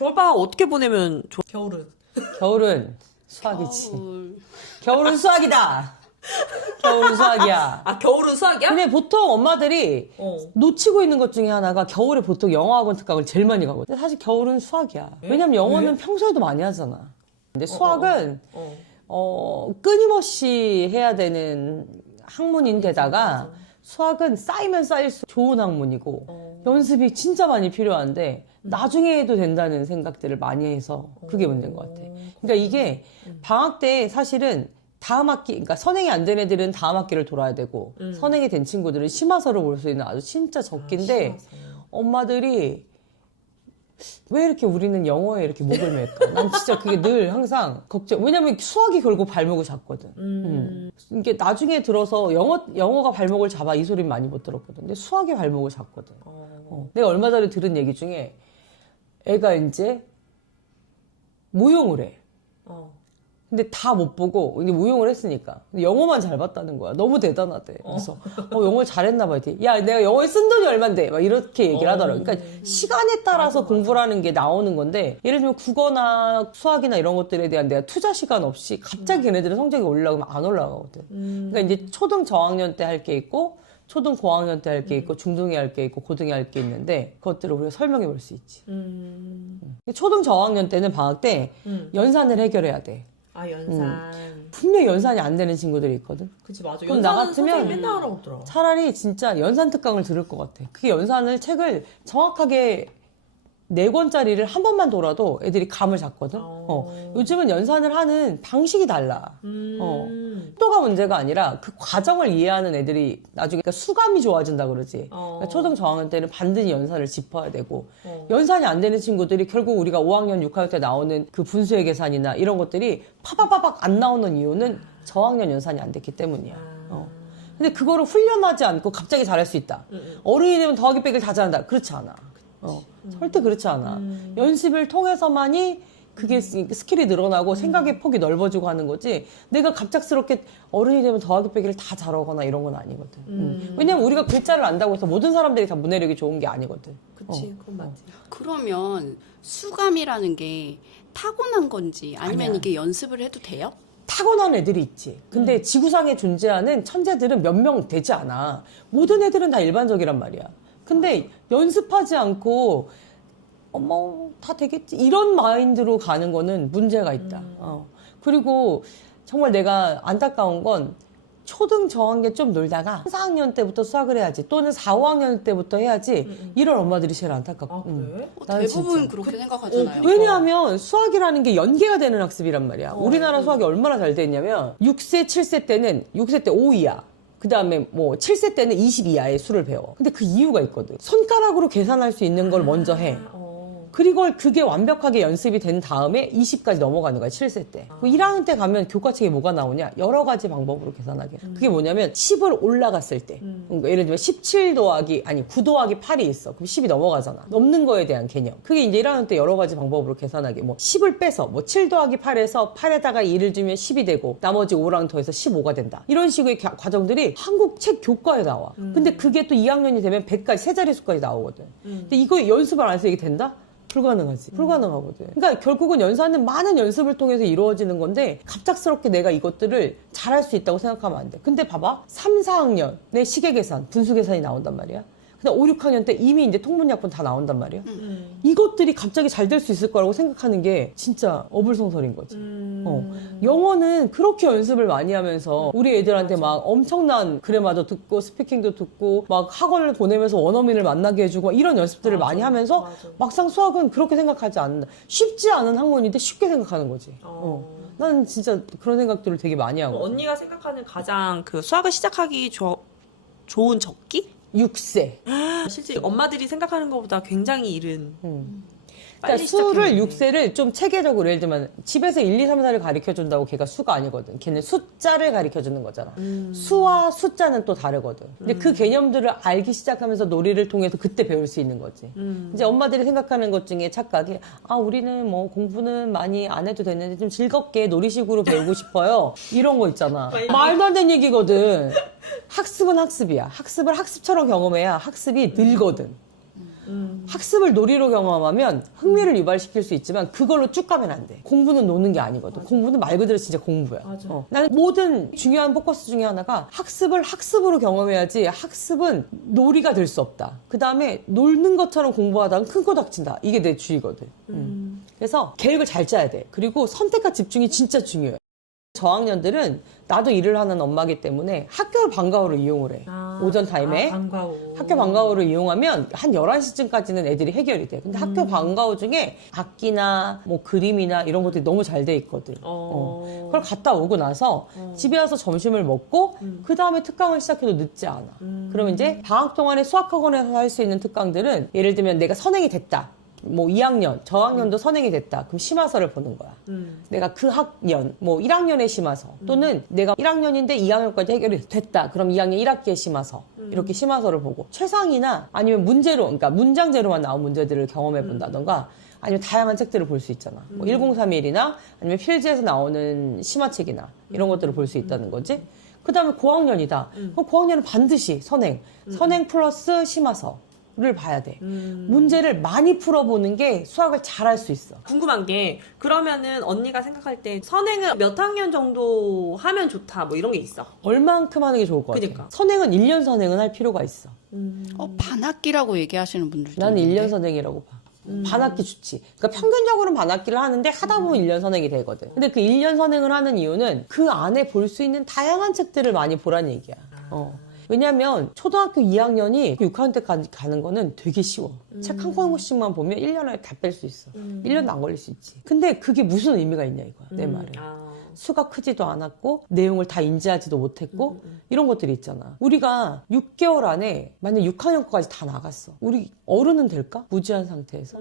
겨울방학 어떻게 보내면 좋아? 겨울은 수학이지. 겨울. 겨울은 수학이다. 겨울은 수학이야. 아, 겨울은 수학이야? 근데 보통 엄마들이 놓치고 있는 것 중에 하나가 겨울에 보통 영어학원 특강을 제일 많이 가거든. 근데 사실 겨울은 수학이야. 왜냐면 영어는 평소에도 많이 하잖아. 근데 수학은 끊임없이 해야 되는 학문인데다가 수학은 쌓이면 쌓일수록 좋은 학문이고 연습이 진짜 많이 필요한데 나중에 해도 된다는 생각들을 많이 해서 그게 문제인 것 같아. 그러니까 이게 방학 때 사실은 다음 학기, 그러니까 선행이 안 된 애들은 다음 학기를 돌아야 되고 선행이 된 친구들은 심화서를 볼 수 있는 아주 진짜 적긴데 엄마들이 왜 이렇게 우리는 영어에 이렇게 목을 맬까? 난 진짜 그게 늘 항상 걱정. 왜냐면 수학이 결국 발목을 잡거든. 이게 나중에 들어서 영어가 발목을 잡아 이 소리는 많이 못 들었거든. 근데 수학이 발목을 잡거든. 내가 얼마 전에 들은 얘기 중에 애가 이제 무용을 해. 근데 다 못 보고 이제 무용을 했으니까 근데 영어만 잘 봤다는 거야. 너무 대단하대. 그래서 영어를 잘했나 봐. 야, 내가 영어에 쓴 돈이 얼만데 막 이렇게 얘기를 하더라고. 그러니까 시간에 따라서 공부를 하는 게 나오는 건데 예를 들면 국어나 수학이나 이런 것들에 대한 내가 투자 시간 없이 갑자기 걔네들은 성적이 올라가면 안 올라가거든. 그러니까 이제 초등 저학년 때 할 게 있고 초등 고학년 때 할 게 있고 중등에 할 게 있고 고등에 할 게 있는데 그것들을 우리가 설명해 볼 수 있지. 초등 저학년 때는 방학 때 연산을 해결해야 돼. 아, 연산. 분명히 연산이 안 되는 친구들이 있거든. 그치, 맞아. 그럼 나 같으면 맨날 하라고 하더라. 차라리 진짜 연산 특강을 들을 것 같아. 그게 연산을 책을 정확하게 4권짜리를 한 번만 돌아도 애들이 감을 잡거든. 요즘은 연산을 하는 방식이 달라. 속도가 문제가 아니라 그 과정을 이해하는 애들이 나중에 그러니까 수감이 좋아진다 그러지. 그러니까 초등 저학년 때는 반드시 연산을 짚어야 되고 연산이 안 되는 친구들이 결국 우리가 5학년, 6학년 때 나오는 그 분수의 계산이나 이런 것들이 파바바박 안 나오는 이유는 저학년 연산이 안 됐기 때문이야. 근데 그거를 훈련하지 않고 갑자기 잘할 수 있다. 어른이 되면 더하기 빼기를 다 잘한다. 그렇지 않아. 절대 그렇지 않아. 연습을 통해서만이 그게 스킬이 늘어나고 생각의 폭이 넓어지고 하는 거지 내가 갑작스럽게 어른이 되면 더하기 빼기를 다 잘하거나 이런 건 아니거든. 왜냐면 우리가 글자를 안다고 해서 모든 사람들이 다 문해력이 좋은 게 아니거든. 그치, 그건 맞지. 그러면 수감이라는 게 타고난 건지 아니면 아니야. 이게 연습을 해도 돼요? 타고난 애들이 있지. 근데 지구상에 존재하는 천재들은 몇 명 되지 않아. 모든 애들은 다 일반적이란 말이야. 근데 연습하지 않고 다 되겠지 이런 마인드로 가는 거는 문제가 있다. 그리고 정말 내가 안타까운 건 초등 저학년 좀 놀다가 4학년 때부터 수학을 해야지 또는 4, 5학년 때부터 해야지 이런 엄마들이 제일 안타깝고. 아, 그래? 나는 대부분 진짜. 그렇게 생각하잖아요. 왜냐하면 수학이라는 게 연계가 되는 학습이란 말이야. 우리나라 수학이 얼마나 잘 돼 있냐면 6세, 7세 때는 6세 때 5이야. 그 다음에 뭐 7세 때는 20 이하의 수를 배워. 근데 그 이유가 있거든. 손가락으로 계산할 수 있는 걸 먼저 해. 그리고 그게 완벽하게 연습이 된 다음에 20까지 넘어가는 거야, 7세 때. 1학년 때 가면 교과책에 뭐가 나오냐? 여러 가지 방법으로 계산하게. 그게 뭐냐면 10을 올라갔을 때. 그러니까 예를 들면 17 더하기, 아니 9 더하기 8이 있어. 그럼 10이 넘어가잖아. 넘는 거에 대한 개념. 그게 이제 1학년 때 여러 가지 방법으로 계산하게. 뭐 10을 빼서 뭐 7 더하기 8에서 8에다가 2를 주면 10이 되고 나머지 5랑 더해서 15가 된다. 이런 식의 과정들이 한국 책 교과에 나와. 근데 그게 또 2학년이 되면 100까지, 세 자리 수까지 나오거든. 근데 이거 연습을 안 해서 이게 된다? 불가능하지. 불가능하거든. 그러니까 결국은 연산은 많은 연습을 통해서 이루어지는 건데 갑작스럽게 내가 이것들을 잘할 수 있다고 생각하면 안 돼. 근데 봐봐. 3, 4학년의 시계계산, 분수계산이 나온단 말이야. 근데 5, 6학년 때 이미 이제 통분약분 다 나온단 말이야. 이것들이 갑자기 잘 될 수 있을 거라고 생각하는 게 진짜 어불성설인 거지. 영어는 그렇게 연습을 많이 하면서 우리 애들한테 막 엄청난 그래마도 듣고 스피킹도 듣고 막 학원을 보내면서 원어민을 만나게 해주고 막 이런 연습들을 많이 하면서 막상 수학은 그렇게 생각하지 않는다. 쉽지 않은 학문인데 쉽게 생각하는 거지. 나는 진짜 그런 생각들을 되게 많이 하고. 언니가 생각하는 가장 그 수학을 시작하기 좋은 적기? 6세. 실제 엄마들이 생각하는 것보다 굉장히 이른. 그러니까 빨리 수를 시작했는데. 6세를 좀 체계적으로 예를 들면 집에서 1, 2, 3, 4를 가르쳐준다고 걔가 수가 아니거든. 걔는 숫자를 가르쳐주는 거잖아. 수와 숫자는 또 다르거든. 근데 그 개념들을 알기 시작하면서 놀이를 통해서 그때 배울 수 있는 거지. 이제 엄마들이 생각하는 것 중에 착각이 우리는 뭐 공부는 많이 안 해도 되는데 좀 즐겁게 놀이식으로 배우고 싶어요. 이런 거 있잖아. 말도 안 되는 얘기거든. 학습은 학습이야. 학습을 학습처럼 경험해야 학습이 늘거든. 학습을 놀이로 경험하면 흥미를 유발시킬 수 있지만 그걸로 쭉 가면 안 돼. 공부는 노는 게 아니거든. 공부는 말 그대로 진짜 공부야. 나는 모든 중요한 포커스 중에 하나가 학습을 학습으로 경험해야지 학습은 놀이가 될 수 없다. 그 다음에 놀는 것처럼 공부하다가 큰 거 닥친다. 이게 내 주의거든. 그래서 계획을 잘 짜야 돼. 그리고 선택과 집중이 진짜 중요해. 저학년들은 나도 일을 하는 엄마기 때문에 학교를 방과후로 이용을 해. 오전 타임에. 방과후. 학교 방과후를 이용하면 한 11시쯤까지는 애들이 해결이 돼. 근데 학교 방과후 중에 악기나 뭐 그림이나 이런 것들이 너무 잘 돼 있거든. 그걸 갔다 오고 나서 집에 와서 점심을 먹고 그 다음에 특강을 시작해도 늦지 않아. 그러면 이제 방학 동안에 수학학원에서 할 수 있는 특강들은 예를 들면 내가 선행이 됐다. 뭐 2학년, 저학년도 선행이 됐다. 그럼 심화서를 보는 거야. 내가 그 학년, 뭐 1학년의 심화서 또는 내가 1학년인데 2학년까지 해결이 됐다. 그럼 2학년 1학기의 심화서. 이렇게 심화서를 보고 최상이나 아니면 문제로, 그러니까 문장제로만 나온 문제들을 경험해 본다던가 아니면 다양한 책들을 볼 수 있잖아. 뭐 1031이나 아니면 필지에서 나오는 심화책이나 이런 것들을 볼 수 있다는 거지. 그 다음에 고학년이다. 그럼 고학년은 반드시 선행. 선행 플러스 심화서. 를 봐야 돼. 문제를 많이 풀어보는 게 수학을 잘할 수 있어. 궁금한 게 그러면은 언니가 생각할 때 선행은 몇 학년 정도 하면 좋다 뭐 이런 게 있어? 얼만큼 하는 게 좋을 것 같아. 그러니까. 선행은 1년 선행은 할 필요가 있어. 반학기라고 얘기하시는 분들도 나는 있는데. 1년 선행이라고 봐. 반학기 좋지. 그러니까 평균적으로는 반학기를 하는데 하다 보면 1년 선행이 되거든. 근데 그 1년 선행을 하는 이유는 그 안에 볼 수 있는 다양한 책들을 많이 보란 얘기야. 왜냐면 초등학교 2학년이 6학년 때까지 가는 거는 되게 쉬워. 책 한 권씩만 보면 1년 안에 다 뺄 수 있어. 1년도 안 걸릴 수 있지. 근데 그게 무슨 의미가 있냐 이거야. 내 말은. 수가 크지도 않았고 내용을 다 인지하지도 못했고 이런 것들이 있잖아. 우리가 6개월 안에 만약 6학년 거까지 다 나갔어. 우리 어른은 될까? 무지한 상태에서?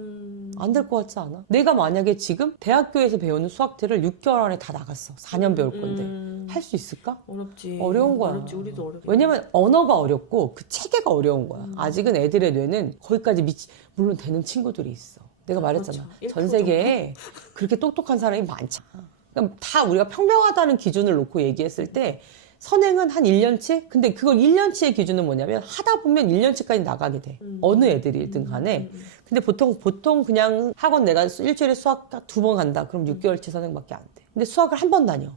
안 될 것 같지 않아? 내가 만약에 지금 대학교에서 배우는 수학들을 6개월 안에 다 나갔어. 4년 배울 건데. 할 수 있을까? 어렵지. 어려운 거야. 어렵지. 우리도 어렵지. 왜냐면 언어가 어렵고 그 체계가 어려운 거야. 아직은 애들의 뇌는 거기까지 물론 되는 친구들이 있어. 내가 말했잖아. 그렇죠. 전 세계에 그렇게 똑똑한 사람이 많잖아. 그러니까 다 우리가 평등하다는 기준을 놓고 얘기했을 때 선행은 한 1년치? 근데 그걸 1년치의 기준은 뭐냐면 하다 보면 1년치까지 나가게 돼. 어느 애들이든 간에. 근데 보통 그냥 학원 내가 일주일에 수학 딱 2번 간다. 그럼 6개월치 선행밖에 안 돼. 근데 수학을 한 번 다녀.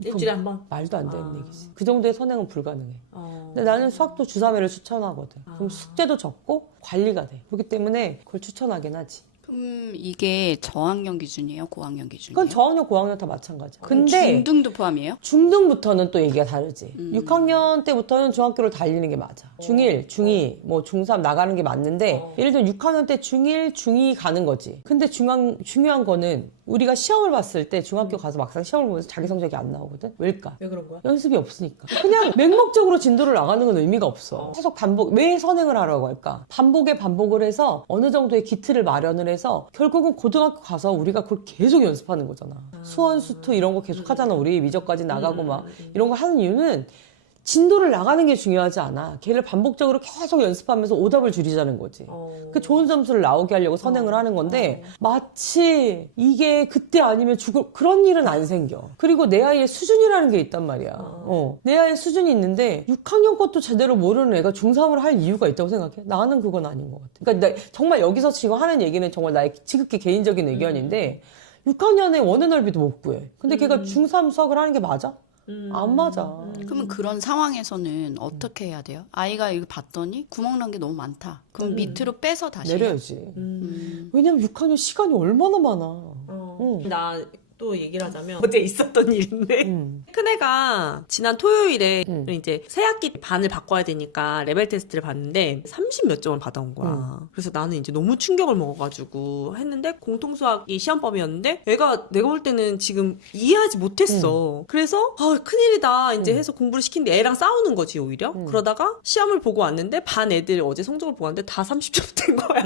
일주일에 한 번? 말도 안 되는 얘기지. 그 정도의 선행은 불가능해. 근데 나는 수학도 주 3회를 추천하거든. 그럼 숙제도 적고 관리가 돼. 그렇기 때문에 그걸 추천하긴 하지. 그럼 이게 저학년 기준이에요? 고학년 기준이에요? 그건 저학년, 고학년 다 마찬가지야. 근데 중등도 포함이에요? 중등부터는 또 얘기가 다르지. 6학년 때부터는 중학교를 달리는 게 맞아. 중1, 중2, 뭐 중3 나가는 게 맞는데 예를 들면 6학년 때 중1, 중2 가는 거지. 근데 중요한 거는 우리가 시험을 봤을 때 중학교 가서 막상 시험을 보면서 자기 성적이 안 나오거든? 왜일까? 왜 그런 거야? 연습이 없으니까. 그냥 맹목적으로 진도를 나가는 건 의미가 없어. 계속 반복. 왜 선행을 하라고 할까? 반복을 해서 어느 정도의 기틀을 마련을 해서 결국은 고등학교 가서 우리가 그걸 계속 연습하는 거잖아. 수원, 수투 이런 거 계속 하잖아. 우리 미적까지 나가고 막 이런 거 하는 이유는 진도를 나가는 게 중요하지 않아. 걔를 반복적으로 계속 연습하면서 오답을 줄이자는 거지. 그 좋은 점수를 나오게 하려고 선행을 하는 건데 마치 이게 그때 아니면 죽을 그런 일은 안 생겨. 그리고 내 아이의 수준이라는 게 있단 말이야. 내 아이의 수준이 있는데 6학년 것도 제대로 모르는 애가 중3을 할 이유가 있다고 생각해? 나는 그건 아닌 것 같아. 그러니까 정말 여기서 지금 하는 얘기는 정말 나의 지극히 개인적인 의견인데 6학년에 원의 넓이도 못 구해. 근데 걔가 중3 수학을 하는 게 맞아? 안 맞아. 그러면 그런 상황에서는 어떻게 해야 돼요? 아이가 이거 봤더니 구멍 난 게 너무 많다. 그럼 밑으로 빼서 다시 해요? 내려야지. 왜냐면 6학년 시간이 얼마나 많아. 나 또 얘기를 하자면 어제 있었던 일인데 큰애가 지난 토요일에 이제 새 학기 반을 바꿔야 되니까 레벨 테스트를 봤는데 30 몇 점을 받아온 거야. 그래서 나는 이제 너무 충격을 먹어가지고 했는데 공통수학이 시험범위였는데 애가 내가 볼 때는 지금 이해하지 못했어. 그래서 큰일이다 이제 해서 공부를 시키는데 애랑 싸우는 거지 오히려. 그러다가 시험을 보고 왔는데 반 애들 어제 성적을 보고 왔는데 다 30점 된 거야.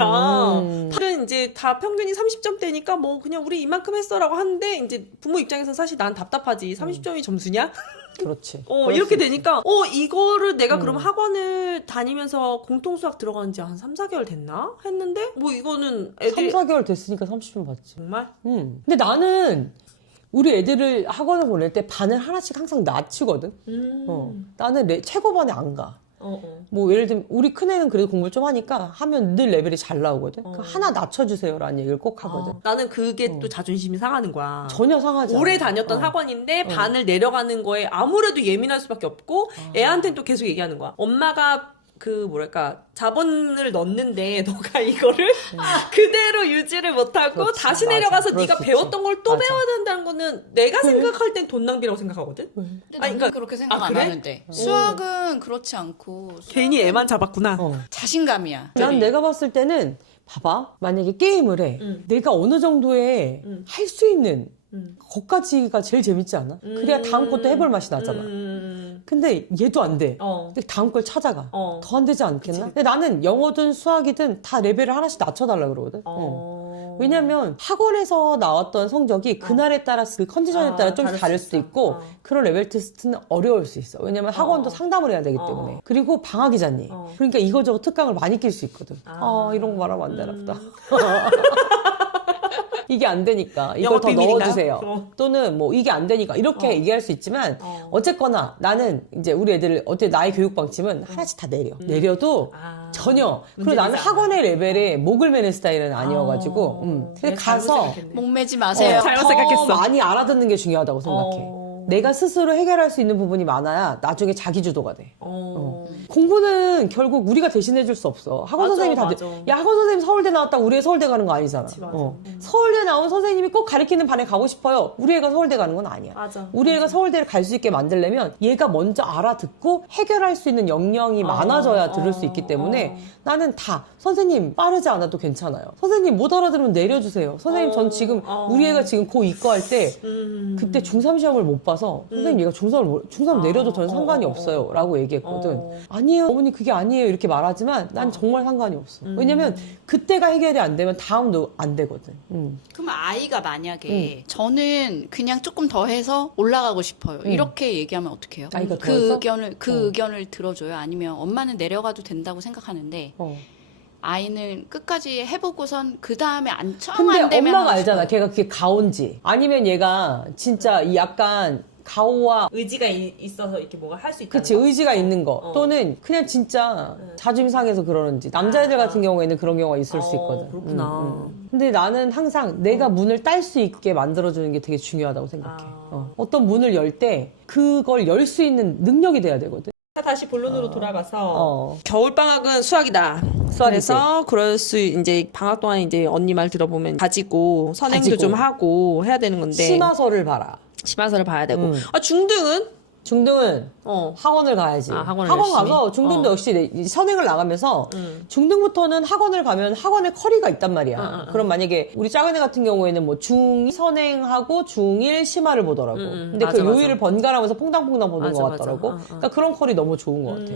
다른 이제 다 평균이 30점대니까 뭐 그냥 우리 이만큼 했어라고 하는데 이제 부모 입장에서는 사실 난 답답하지. 30점이 점수냐? 그렇지. 이렇게 되니까 이거를 내가 그럼 학원을 다니면서 공통수학 들어간 지 한 3, 4개월 됐나? 했는데 뭐 이거는 애들이 3, 4개월 됐으니까 30점 받지. 정말? 근데 나는 우리 애들을 학원을 보낼 때 반을 하나씩 항상 낮추거든. 나는 최고반에 안 가. 뭐 예를 들면 우리 큰애는 그래도 공부를 좀 하니까 하면 늘 레벨이 잘 나오거든. 그 하나 낮춰주세요라는 얘기를 꼭 하거든. 나는 그게 또 자존심이 상하는 거야. 전혀 상하지 않아. 오래 다녔던 학원인데 반을 내려가는 거에 아무래도 예민할 수밖에 없고 애한테는 또 계속 얘기하는 거야. 엄마가 그 뭐랄까 자본을 넣는데 너가 이거를 그대로 유지를 못하고 그렇지, 다시 맞아. 내려가서 그럴 네가 수 배웠던 걸 또 맞아. 배워야 된다는 거는 내가 생각할 땐 돈 낭비라고 생각하거든. 근데 아니, 나는 그러니까- 그렇게 생각 아, 안 그래? 하는데 수학은 그렇지 않고 괜히 애만 잡았구나. 자신감이야. 난 내가 봤을 때는 봐봐. 만약에 게임을 해. 내가 어느 정도의 할 수 있는 것까지가 제일 재밌지 않아? 그래야 다음 것도 해볼 맛이 나잖아. 근데 얘도 안 돼. 근데 다음 걸 찾아가. 더 안 되지 않겠나? 근데 나는 영어든 수학이든 다 레벨을 하나씩 낮춰달라 그러거든. 왜냐면 학원에서 나왔던 성적이 그날에 따라서 그 컨디션에 따라 좀 다를 수도 있고 그런 레벨 테스트는 어려울 수 있어. 왜냐면 학원도 상담을 해야 되기 때문에. 그리고 방학이잖니. 그러니까 이거저거 특강을 많이 낄 수 있거든. 이런 거 말하면 안 되나 보다. 이게 안 되니까 이걸 영업 더 비밀인가요? 넣어주세요. 또는 뭐 이게 안 되니까 이렇게 얘기할 수 있지만 어쨌거나 나는 이제 우리 애들 나의 교육 방침은 하나씩 다 내려. 내려도 전혀. 그리고 나는 문제되지 않아. 학원의 레벨에 목을 매는 스타일은 아니어가지고 근데 내가 가서 잘못 생각했네. 목매지 마세요. 잘못 더 생각했어. 많이 알아듣는 게 중요하다고 생각해. 내가 스스로 해결할 수 있는 부분이 많아야 나중에 자기 주도가 돼. 공부는 결국 우리가 대신해 줄 수 없어. 학원 맞아, 선생님이 다 맞아. 야 학원 선생님 서울대 나왔다고 우리 애 서울대 가는 거 아니잖아. 맞아. 서울대 나온 선생님이 꼭 가르치는 반에 가고 싶어요. 우리 애가 서울대 가는 건 아니야. 맞아. 우리 애가 서울대를 갈 수 있게 만들려면 얘가 먼저 알아듣고 해결할 수 있는 역량이 많아져야 들을 수 있기 때문에 나는 다 선생님 빠르지 않아도 괜찮아요. 선생님 못 알아들으면 내려주세요. 선생님 전 지금 우리 애가 지금 고 이과 할 때 그때 중3 시험을 못 봐서 선생님 얘가 중3을 내려도 저는 상관이 없어요 라고 얘기했거든. 아니에요 어머니 그게 아니에요 이렇게 말하지만 난 정말 상관이 없어. 왜냐면 그때가 해결이 안 되면 다음도 안 되거든. 그럼 아이가 만약에 저는 그냥 조금 더 해서 올라가고 싶어요. 이렇게 얘기하면 어떡해요? 아이가 더 그 해서? 의견을 의견을 들어줘요. 아니면 엄마는 내려가도 된다고 생각하는데 아이는 끝까지 해보고선 그 다음에 안 근데 되면 엄마가 하고 알잖아. 싶어요. 걔가 그게 가온지 아니면 얘가 진짜 이 약간 가오와 의지가 있어서 이렇게 뭐가 할 수 있다. 그치 의지가 있는 거 또는 그냥 진짜 자존심 상해서 그러는지 남자애들 같은 경우에는 그런 경우가 있을 수 있거든. 그렇구나. 근데 나는 항상 내가 문을 딸 수 있게 만들어주는 게 되게 중요하다고 생각해. 어떤 문을 열 때 그걸 열 수 있는 능력이 돼야 되거든. 다시 본론으로 돌아가서 어. 겨울 방학은 수학이다. 그래서 그럴 수 이제 방학 동안 이제 언니 말 들어보면 가지고 선행도 가지고. 좀 하고 해야 되는 건데 심화서를 봐라. 심화서를 봐야 되고 중등은 중등은 학원을 가야지. 학원을 학원 열심히? 가서 중등도 역시 선행을 나가면서 중등부터는 학원을 가면 학원에 커리가 있단 말이야. 그럼 만약에 우리 작은 애 같은 경우에는 뭐 중2 선행하고 중1 심화를 보더라고. 근데 맞아, 그 맞아. 요일을 번갈아가면서 퐁당퐁당 보는 맞아, 것 맞아. 같더라고. 그러니까 그런 커리 너무 좋은 것 같아.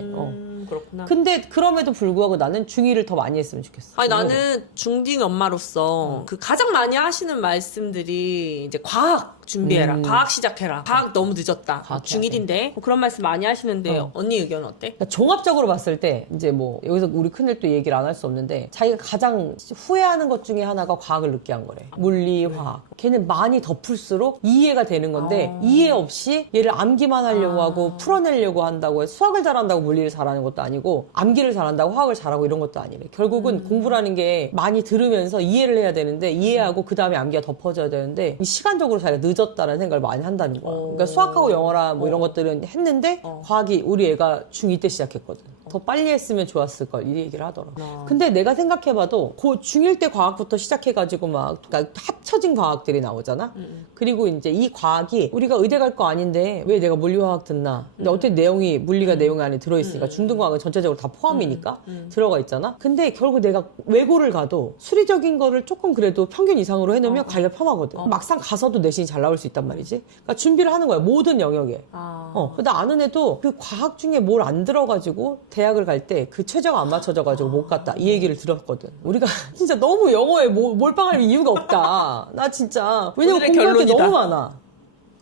그렇구나. 근데 그럼에도 불구하고 나는 중2를 더 많이 했으면 좋겠어. 아니 나는 중딩 엄마로서 그 가장 많이 하시는 말씀들이 이제 과학 준비해라, 과학 시작해라, 과학 너무 늦었다, 과학 중1인데 그런 말씀 많이 하시는데 언니 의견 어때? 그러니까 종합적으로 봤을 때 이제 뭐 여기서 우리 큰일 또 얘기를 안 할 수 없는데 자기가 가장 후회하는 것 중에 하나가 과학을 늦게 한 거래. 물리, 화학. 걔는 많이 덮을수록 이해가 되는 건데 이해 없이 얘를 암기만 하려고 하고 풀어내려고 한다고 해서 수학을 잘한다고 물리를 잘하는 것도 아니고 암기를 잘한다고 화학을 잘하고 이런 것도 아니래. 결국은 공부라는 게 많이 들으면서 이해를 해야 되는데 이해하고 그 다음에 암기가 덮어져야 되는데 이 시간적으로 자기가 늦었다는 생각을 많이 한다는 거야. 그러니까 수학하고 영어라 뭐 이런 것들은 했는데 과학이 우리 애가 중2 때 시작했거든. 더 빨리 했으면 좋았을 걸 이 얘기를 하더라. 근데 내가 생각해봐도 그 중1 때 과학부터 시작해가지고 막 그러니까 합쳐진 과학들이 나오잖아. 그리고 이제 이 과학이 우리가 의대 갈 거 아닌데 왜 내가 물리화학 듣나? 근데 어떻게 내용이 물리가 내용 안에 들어있으니까 중등과학은 전체적으로 다 포함이니까 들어가 있잖아. 근데 결국 내가 외고를 가도 수리적인 거를 조금 그래도 평균 이상으로 해놓으면 가기가 편하거든. 막상 가서도 내신이 잘 나올 수 있단 말이지. 그러니까 준비를 하는 거야 모든 영역에. 나 아는 애도 그 과학 중에 뭘 안 들어가지고 대학을 갈 때 그 최저가 안 맞춰져가지고 못 갔다 이 얘기를 들었거든. 우리가 진짜 너무 영어에 몰빵할 이유가 없다. 나 진짜 왜냐면 오늘의 공부할 게 결론이다. 너무 많아.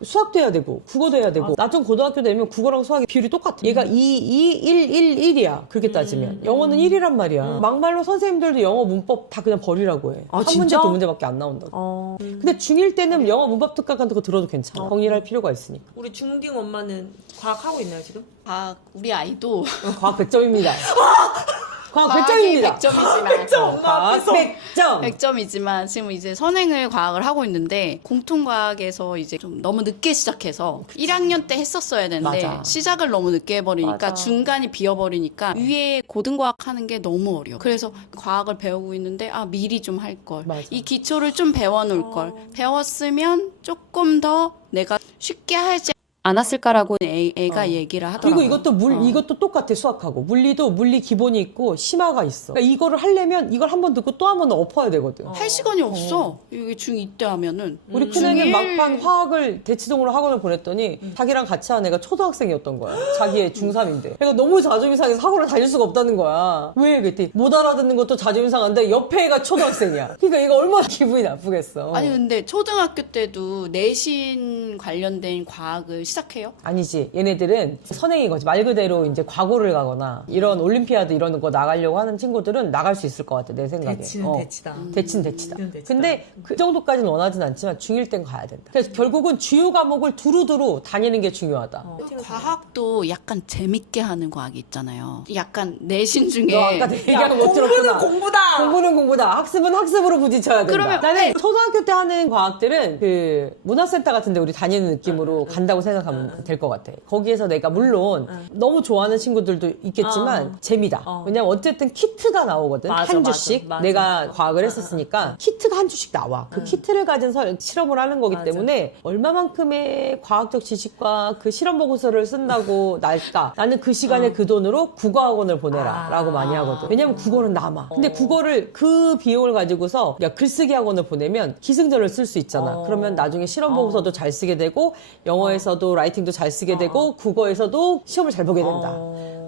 수학도 해야 되고 국어도 해야 되고 나중 고등학교 되면 국어랑 수학의 비율이 똑같아. 얘가 2, 1, 1, 1이야. 그렇게 따지면. 영어는 1이란 말이야. 막말로 선생님들도 영어 문법 다 그냥 버리라고 해. 한 문제, 진짜? 두 문제밖에 안 나온다고. 근데 중1 때는 영어 문법 특강 같은 거 들어도 괜찮아. 정리할 필요가 있으니까. 우리 중딩 엄마는 과학 하고 있나요 지금? 과학 우리 아이도 과학 100점입니다. 과학 과학이 100점입니다. 100점이지만 엄마 과학 앞에서. 100점. 100점이지만 지금 이제 선행을 과학을 하고 있는데 공통과학에서 이제 좀 너무 늦게 시작해서 1학년 때 했었어야 되는데 맞아. 시작을 너무 늦게 해버리니까 맞아. 중간이 비어버리니까 위에 고등과학 하는 게 너무 어려워. 그래서 과학을 배우고 있는데 미리 좀 할 걸. 맞아. 이 기초를 좀 배워놓을 걸. 배웠으면 조금 더 내가 쉽게 하지 않았을까라고 애가 얘기를 하더라고요. 그리고 이것도 이것도 똑같아, 수학하고. 물리도 물리 기본이 있고 심화가 있어. 그러니까 이거를 하려면 이걸 한 번 듣고 또 한 번 엎어야 되거든. 할 시간이 없어. 이게 중2 때 하면은. 우리 큰애는 막판 화학을 대치동으로 학원을 보냈더니 자기랑 같이 한 애가 초등학생이었던 거야. 자기의 중3인데. 그러니까 너무 자존심 상해서 학원을 다닐 수가 없다는 거야. 왜? 그랬더니 못 알아듣는 것도 자존심 상한데 옆에 애가 초등학생이야. 그러니까 얘가 얼마나 기분이 나쁘겠어. 아니 근데 초등학교 때도 내신 관련된 과학을 시작해요? 아니지. 얘네들은 선행인 거지. 말 그대로 이제 과고를 가거나 이런 올림피아드 이런 거 나가려고 하는 친구들은 나갈 수 있을 것 같아, 내 생각에. 대치는 대치다. 대치는 대치다. 대치다. 근데 그 정도까지는 원하진 않지만 중1 땐 가야 된다. 그래서 결국은 주요 과목을 두루두루 다니는 게 중요하다. 과학도 약간 재밌게 하는 과학이 있잖아요. 약간 내신 중에 너 아까 얘기하는 거 못 들었구나. 공부다. 공부는 공부다. 학습은 학습으로 부딪혀야 된다. 그러면- 나는 초등학교 때 하는 과학들은 그 문화센터 같은 데 우리 다니는 느낌으로 간다고 생각하면 될 것 같아. 거기에서 내가 물론 너무 좋아하는 친구들도 있겠지만 재미다. 왜냐면 어쨌든 키트가 나오거든. 맞아, 한 주씩. 맞아. 내가 과학을 했었으니까 키트가 한 주씩 나와. 그 키트를 가진 실험을 하는 거기 맞아. 때문에 얼마만큼의 과학적 지식과 그 실험 보고서를 쓴다고 날까? 나는 그 시간에 그 돈으로 국어학원을 보내라 라고 많이 하거든. 왜냐면 국어는 남아. 근데 국어를 그 비용을 가지고서 야 글쓰기 학원을 보내면 기승전을 쓸 수 있잖아. 그러면 나중에 실험 보고서도 잘 쓰게 되고 영어에서도 라이팅도 잘 쓰게 되고 국어에서도 시험을 잘 보게 된다.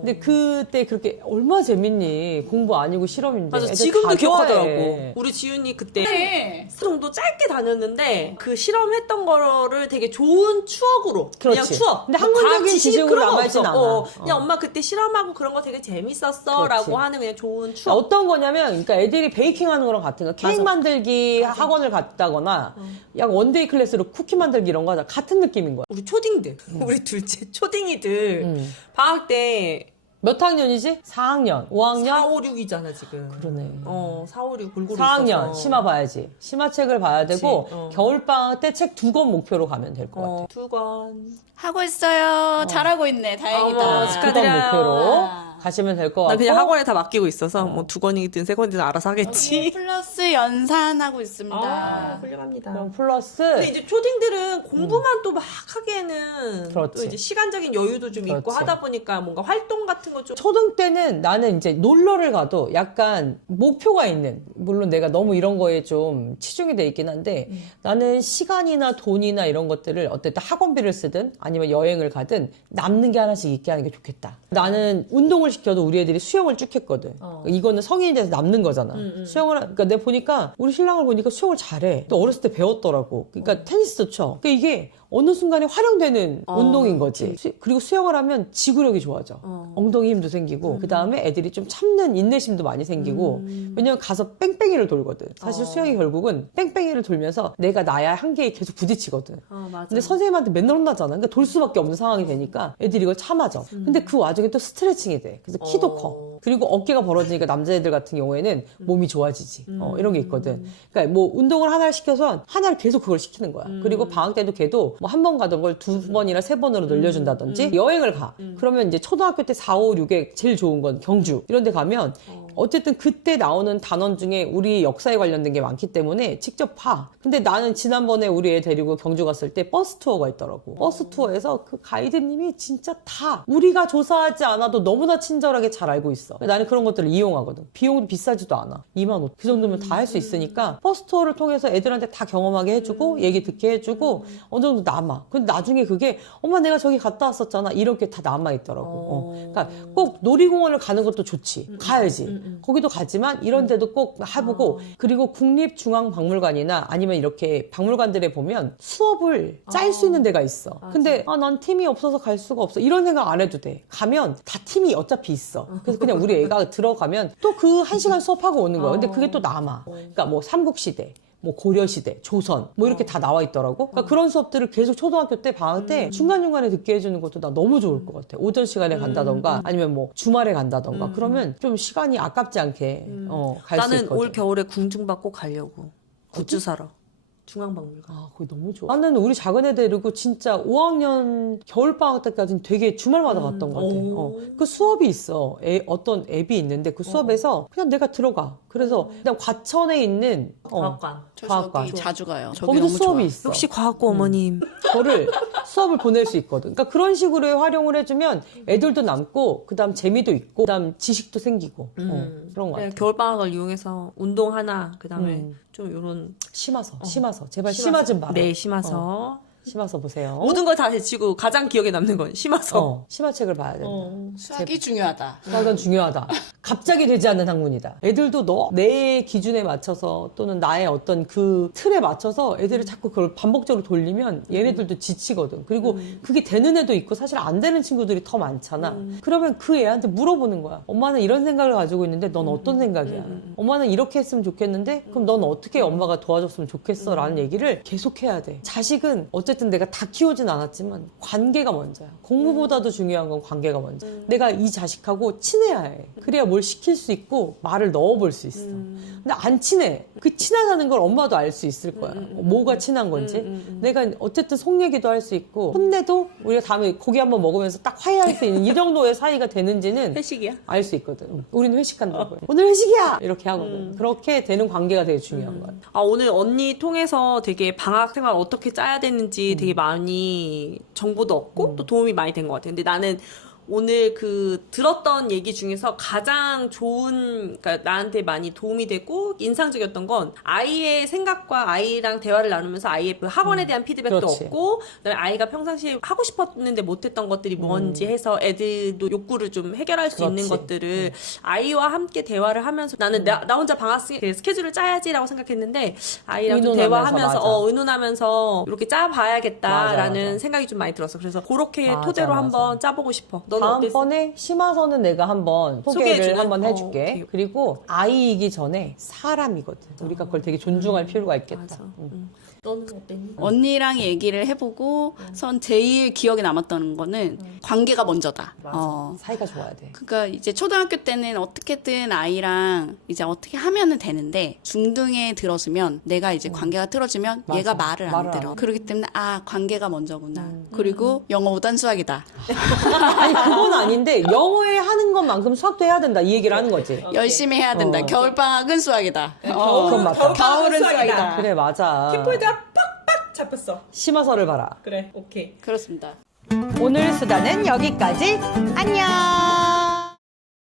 근데 그때 그렇게 얼마나 재밌니? 공부 아니고 실험인데. 맞아, 애들 지금도 다 기억하더라고. 좋아해. 우리 지윤이 그때 네. 정도 짧게 다녔는데 그 실험했던 거를 되게 좋은 추억으로 그냥 그렇지. 추억. 근데 뭐 학문적인 과학 지식 지식으로 그런 거 남아있진 없어. 않아. 그냥 엄마 그때 실험하고 그런 거 되게 재밌었어 그렇지. 라고 하는 그냥 좋은 추억. 어떤 거냐면, 그러니까 애들이 베이킹 하는 거랑 같은 거. 케이크 맞아. 만들기 학원을 갔다거나, 약 원데이 클래스로 쿠키 만들기 이런 거 같은 느낌인 거야. 우리 초딩들, 우리 둘째 초딩이들 방학 때 몇 학년이지? 4학년, 5학년? 4, 5, 6이잖아 지금. 그러네. 4, 5, 6 골고루 4학년 있어서. 심화 봐야지. 심화책을 봐야 되고, 그치. 겨울방학 때 책 2권 목표로 가면 될 것 같아. 2권. 하고 있어요. 잘하고 있네. 다행이다. 어머, 축하드려요. 2권 목표로 아. 가시면 될 것 같고. 나 그냥 학원에 다 맡기고 있어서 뭐 2권이든 3권이든 알아서 하겠지. 플러스 연산하고 있습니다. 아, 훌륭합니다. 그럼 플러스 근데 이제 초딩들은 공부만 또 막 하기에는 그렇지. 또 이제 시간적인 여유도 좀 있고 그렇지. 하다 보니까 뭔가 활동 같은 거 좀 초등 때는 나는 이제 놀러를 가도 약간 목표가 있는, 물론 내가 너무 이런 거에 좀 치중이 돼 있긴 한데 나는 시간이나 돈이나 이런 것들을 어쨌든 학원비를 쓰든 아니면 여행을 가든 남는 게 하나씩 있게 하는 게 좋겠다. 나는 운동을 시켜도 우리 애들이 수영을 쭉 했거든. 이거는 성인이 돼서 남는 거잖아. 수영을 그러니까 내가 보니까 우리 신랑을 보니까 수영을 잘해. 또 어렸을 때 배웠더라고. 그러니까 테니스도 쳐. 그러니까 이게 어느 순간에 활용되는 운동인 거지. 그리고 수영을 하면 지구력이 좋아져. 엉덩이 힘도 생기고 그 다음에 애들이 좀 참는 인내심도 많이 생기고 왜냐면 가서 뺑뺑이를 돌거든. 사실 수영이 결국은 뺑뺑이를 돌면서 내가 나야 한계에 계속 부딪히거든. 맞아. 근데 선생님한테 맨날 혼나잖아. 그러니까 돌 수밖에 없는 상황이 되니까 애들이 이걸 참아져. 근데 그 와중에 또 스트레칭이 돼. 그래서 키도 커. 그리고 어깨가 벌어지니까 남자애들 같은 경우에는 몸이 좋아지지. 이런 게 있거든. 그러니까 뭐 운동을 하나를 시켜서 하나를 계속 그걸 시키는 거야. 그리고 방학 때도 걔도 뭐 한 번 가던 걸 2번이나 3번으로 늘려준다든지 여행을 가. 그러면 이제 초등학교 때 4, 5, 6에 제일 좋은 건 경주. 이런 데 가면 어쨌든 그때 나오는 단원 중에 우리 역사에 관련된 게 많기 때문에 직접 봐. 근데 나는 지난번에 우리 애 데리고 경주 갔을 때 버스 투어가 있더라고. 버스 투어에서 그 가이드님이 진짜 다 우리가 조사하지 않아도 너무나 친절하게 잘 알고 있어. 나는 그런 것들을 이용하거든. 비용도 비싸지도 않아. 2만 원. 그 정도면 다 할 수 있으니까 버스 투어를 통해서 애들한테 다 경험하게 해주고 얘기 듣게 해주고 어느 정도 남아. 근데 나중에 그게 엄마 내가 저기 갔다 왔었잖아. 이렇게 다 남아있더라고. 그러니까 꼭 놀이공원을 가는 것도 좋지. 가야지. 거기도 가지만 이런 데도 꼭 해보고 그리고 국립중앙박물관이나 아니면 이렇게 박물관들에 보면 수업을 짤 수 있는 데가 있어. 근데 난 팀이 없어서 갈 수가 없어. 이런 생각 안 해도 돼. 가면 다 팀이 어차피 있어. 그래서 그냥 우리 애가 들어가면 또 그 1시간 수업하고 오는 거야. 근데 그게 또 남아. 그러니까 뭐 삼국시대, 뭐 고려시대, 조선 뭐 이렇게 다 나와 있더라고. 그러니까 그런 수업들을 계속 초등학교 때 방학 때 중간중간에 듣게 해주는 것도 나 너무 좋을 것 같아. 오전 시간에 간다던가 아니면 뭐 주말에 간다던가 그러면 좀 시간이 아깝지 않게 갈 수 있거든. 나는 올 겨울에 궁중박 꼭 가려고. 굿즈 사러. 중앙박물관. 거기 너무 좋아. 나는 우리 작은 애 데리고 진짜 5학년 겨울방학 때까지는 되게 주말마다 갔던 것 같아. 그 수업이 있어. 어떤 앱이 있는데 그 수업에서 그냥 내가 들어가. 그래서 그냥 과천에 있는 과학관. 저 과학관. 저기 자주 가요. 저기 거기도 너무 수업이 좋아. 있어. 역시 과학고 어머님. 그거를 수업을 보낼 수 있거든. 그러니까 그런 식으로 활용을 해주면 애들도 남고 그다음 재미도 있고 그다음 지식도 생기고 그런 것 같아. 겨울방학을 이용해서 운동 하나, 그 다음에 좀 요런. 심어서 제발 심화 좀 봐라. 네, 심어서. 심어서 보세요. 모든 걸 다 제치고 가장 기억에 남는 건 심어서. 심화책을 봐야 된다. 수학이 중요하다. 수학은 중요하다. 갑자기 되지 않는 학문이다. 애들도 내 기준에 맞춰서 또는 나의 어떤 그 틀에 맞춰서 애들이 자꾸 그걸 반복적으로 돌리면 얘네들도 지치거든. 그리고 그게 되는 애도 있고 사실 안 되는 친구들이 더 많잖아. 그러면 그 애한테 물어보는 거야. 엄마는 이런 생각을 가지고 있는데 넌 어떤 생각이야? 엄마는 이렇게 했으면 좋겠는데 그럼 넌 어떻게 엄마가 도와줬으면 좋겠어? 라는 얘기를 계속 해야 돼. 자식은 어쨌든 내가 다 키우진 않았지만 관계가 먼저야. 공부보다도 중요한 건 관계가 먼저. 내가 이 자식하고 친해야 해. 그래야 뭘 시킬 수 있고 말을 넣어볼 수 있어. 근데 안 친해. 그 친하다는 걸 엄마도 알 수 있을 거야. 뭐가 친한 건지. 내가 어쨌든 속 얘기도 할 수 있고 혼내도 우리가 다음에 고기 한번 먹으면서 딱 화해할 수 있는 이 정도의 사이가 되는지는 회식이야? 알 수 있거든. 우리는 회식한다고 해. 오늘 회식이야! 이렇게 하거든. 그렇게 되는 관계가 되게 중요한 거야. 오늘 언니 통해서 되게 방학 생활 어떻게 짜야 되는지 되게 많이 정보도 얻고 또 도움이 많이 된 것 같아요. 근데 나는 오늘 그 들었던 얘기 중에서 가장 좋은, 그러니까 나한테 많이 도움이 되고 인상적이었던 건 아이의 생각과 아이랑 대화를 나누면서 아이의 그 학원에 대한 피드백도 그렇지. 얻고 그다음에 아이가 평상시에 하고 싶었는데 못했던 것들이 뭔지 해서 애들도 욕구를 좀 해결할 수 있는 그렇지. 것들을 아이와 함께 대화를 하면서 나는 나 혼자 방학 스케줄을 짜야지라고 생각했는데 아이랑 좀 의논하면서, 대화하면서 맞아. 의논하면서 이렇게 짜봐야겠다라는 맞아. 생각이 좀 많이 들었어. 그래서 그렇게 맞아, 토대로 맞아. 한번 짜보고 싶어. 너는 어땠어? 다음번에 심화서는 내가 한번 소개를 소개해주는? 한번 해줄게. 오케이. 그리고 아이이기 전에 사람이거든. 우리가 그걸 되게 존중할 필요가 있겠다. 맞아. 너는 어땠니? 언니랑 얘기를 해보고 선 제일 기억에 남았던 거는 관계가 먼저다. 사이가 좋아야 돼. 그러니까 이제 초등학교 때는 어떻게든 아이랑 이제 어떻게 하면은 되는데 중등에 들어서면 내가 이제 관계가 틀어지면 맞아. 얘가 말을 말을 안 들어. 안 해. 그렇기 때문에 관계가 먼저구나. 그리고 영어보단 수학이다. 아니 그건 아닌데 영어에 하는 것만큼 수학도 해야 된다 이 얘기를 하는 거지. 열심히 해야 된다. 겨울방학은 수학이다. 그건 맞다. 겨울은 수학이다. 그래 맞아. 킥포인트가 팍팍 잡혔어. 심화서를 봐라. 그래, 오케이. 그렇습니다. 오늘 수다는 여기까지. 안녕.